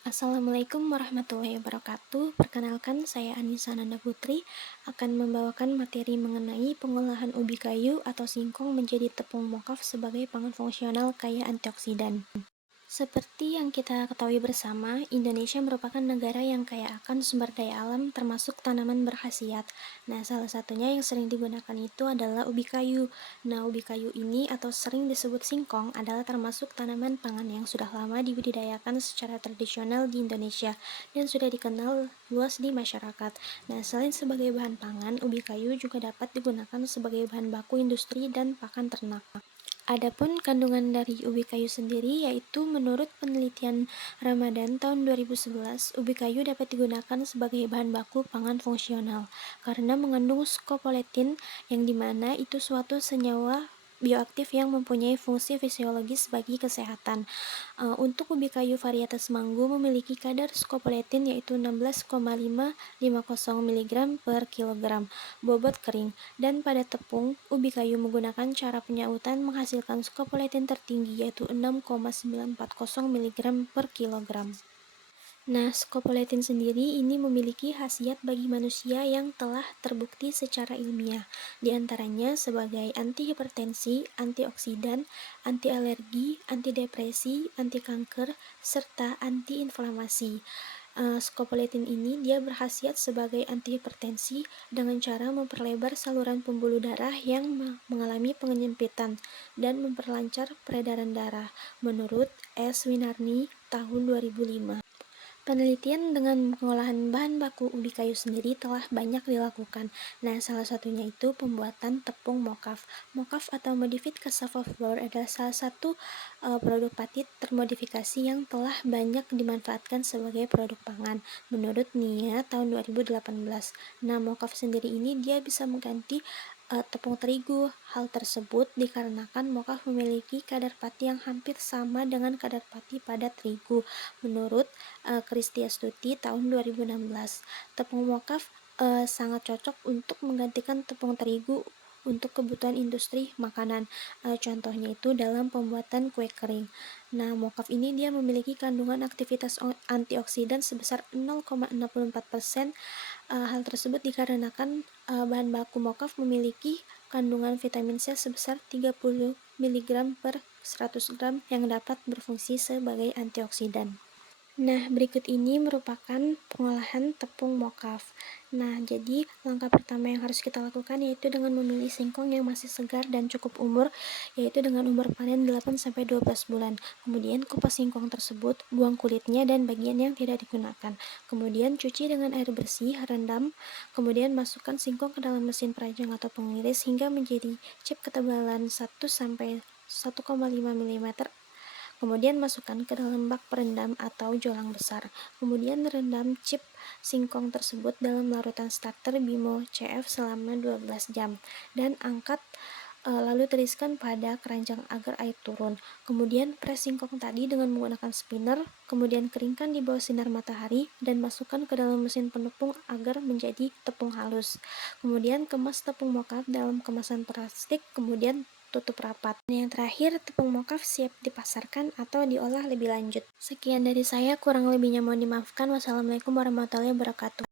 Assalamualaikum warahmatullahi wabarakatuh. Perkenalkan, saya Anissa Nanda Putri akan membawakan materi mengenai pengolahan ubi kayu atau singkong menjadi tepung mokaf sebagai pangan fungsional kaya antioksidan. Seperti yang kita ketahui bersama, Indonesia merupakan negara yang kaya akan sumber daya alam termasuk tanaman berkhasiat. Nah, salah satunya yang sering digunakan itu adalah ubi kayu. Nah, ubi kayu ini atau sering disebut singkong adalah termasuk tanaman pangan yang sudah lama dibudidayakan secara tradisional di Indonesia dan sudah dikenal luas di masyarakat. Nah, selain sebagai bahan pangan, ubi kayu juga dapat digunakan sebagai bahan baku industri dan pakan ternak. Adapun kandungan dari ubi kayu sendiri yaitu menurut penelitian Ramadan tahun 2011, ubi kayu dapat digunakan sebagai bahan baku pangan fungsional karena mengandung scopoletin yang dimana itu suatu senyawa bioaktif yang mempunyai fungsi fisiologis bagi kesehatan. Untuk ubi kayu varietas manggu memiliki kadar scopoletin yaitu 16,550 mg per kilogram bobot kering, dan pada tepung, ubi kayu menggunakan cara penyautan menghasilkan scopoletin tertinggi yaitu 6,940 mg per kilogram. Nah, scopoletin sendiri ini memiliki khasiat bagi manusia yang telah terbukti secara ilmiah, diantaranya sebagai antihipertensi, antioksidan, anti alergi, antidepresi, anti kanker, serta antiinflamasi. Scopoletin ini dia berkhasiat sebagai antihipertensi dengan cara memperlebar saluran pembuluh darah yang mengalami penyempitan dan memperlancar peredaran darah, menurut S. Winarni tahun 2005. Penelitian dengan pengolahan bahan baku ubi kayu sendiri telah banyak dilakukan. Nah, salah satunya itu pembuatan tepung mokaf. Mokaf atau modified cassava flour adalah salah satu produk patit termodifikasi yang telah banyak dimanfaatkan sebagai produk pangan. Menurut NIA tahun 2018. Nah, mokaf sendiri ini dia bisa mengganti tepung terigu. Hal tersebut dikarenakan mokaf memiliki kadar pati yang hampir sama dengan kadar pati pada terigu. Menurut Kristia Stuti tahun 2016, tepung mokaf sangat cocok untuk menggantikan tepung terigu untuk kebutuhan industri makanan. Contohnya itu dalam pembuatan kue kering. Nah, mokaf ini dia memiliki kandungan aktivitas antioksidan sebesar 0,64%. Hal tersebut dikarenakan bahan baku mokaf memiliki kandungan vitamin C sebesar 30 mg per 100 gram yang dapat berfungsi sebagai antioksidan. Nah, berikut ini merupakan pengolahan tepung mokaf. Nah, jadi langkah pertama yang harus kita lakukan yaitu dengan memilih singkong yang masih segar dan cukup umur, yaitu dengan umur panen 8-12 bulan. Kemudian kupas singkong tersebut, buang kulitnya dan bagian yang tidak digunakan. Kemudian cuci dengan air bersih, rendam, kemudian masukkan singkong ke dalam mesin perajang atau pengiris hingga menjadi chip ketebalan 1-1,5 mm. Kemudian masukkan ke dalam bak perendam atau jolang besar. Kemudian rendam chip singkong tersebut dalam larutan starter Bimo CF selama 12 jam dan angkat lalu tiriskan pada keranjang agar air turun. Kemudian pres singkong tadi dengan menggunakan spinner, kemudian keringkan di bawah sinar matahari dan masukkan ke dalam mesin penepung agar menjadi tepung halus. Kemudian kemas tepung mokaf dalam kemasan plastik, kemudian tutup rapat. Dan yang terakhir, tepung mokaf siap dipasarkan atau diolah lebih lanjut. Sekian dari saya, kurang lebihnya mohon dimaafkan. Wassalamualaikum warahmatullahi wabarakatuh.